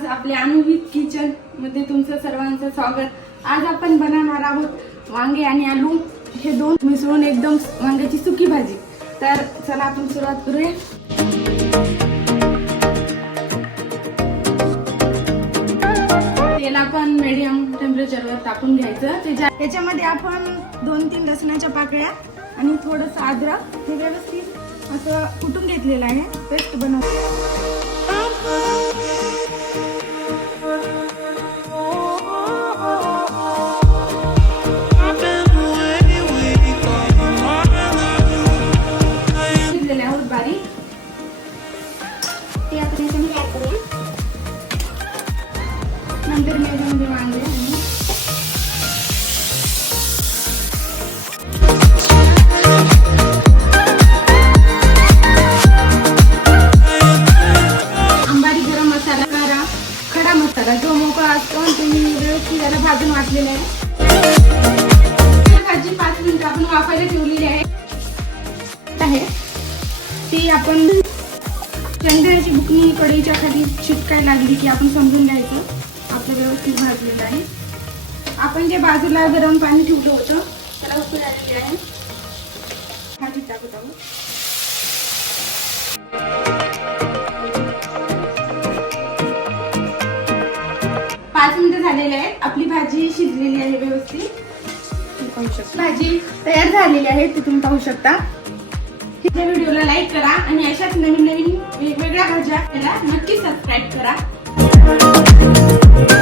आज आपल्या अनुहित किचनमध्ये तुमचं सर्वांचं स्वागत. आज आपण बनवणार आहोत वांगे आणि आलू. हे दोन मिसळून एकदम वांग्याची सुकी भाजी. तर चला आपण सुरुवात करूया. तेल आपण मीडियम टेम्परेचरवर टाकून घ्यायचं. त्याच्या त्याच्यामध्ये आपण दोन तीन लसणाच्या पाकळ्या आणि थोडंसं अद्रक. हे व्यवस्थित असं कुटून घेतलेलं आहे. पेस्ट बनव बारीक ते आपण याच्यामध्ये ॲड करूया नंतर मीडियम वांगे आणि अंबारी गरम मसाला करा. खडा मसाला. जो मोकळा असतो तुम्ही व्यवस्थित त्याला भाजून वाटलेला आहे. भाजी पाच मिनिटं आपण वाफायला ठेवली. ती आपण शेंगदाण्याची बुकणी कढईच्या खाली चिटकाय लागली की आपण समजून घ्यायचं. आपलं व्यवस्थित भाजलेलं आहे. आपण जे बाजूला गरम पाणी ठेवलं होतं त्याला उकळी आलेली आहे. भाजी टाकत आहोत. पाच मिनिटं झालेले आहेत. आपली भाजी शिजलेली आहे व्यवस्थित. भाजी तयार झालेली आहे ती तुम्ही पाहू शकता. या व्हिडिओला लाईक करा आणि अशाच नवीन नवीन वेगवेगळ्या भाज्या आपल्याला नक्की सबस्क्राईब करा.